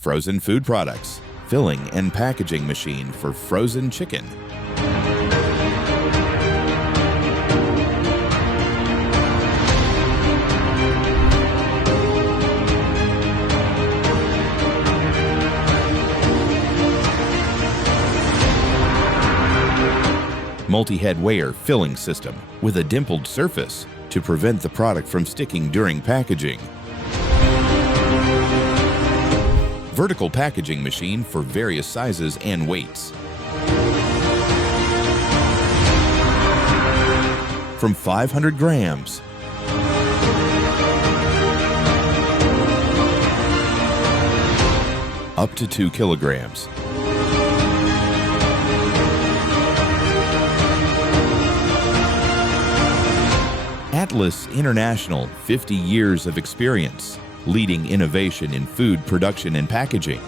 Frozen food products, filling and packaging machine for frozen chicken. Multi-head weigher filling system with a dimpled surface to prevent the product from sticking during packaging. Vertical packaging machine for various sizes and weights. From 500 grams up to 2 kilograms. Atlas International, 50 years of experience, leading innovation in food production and packaging.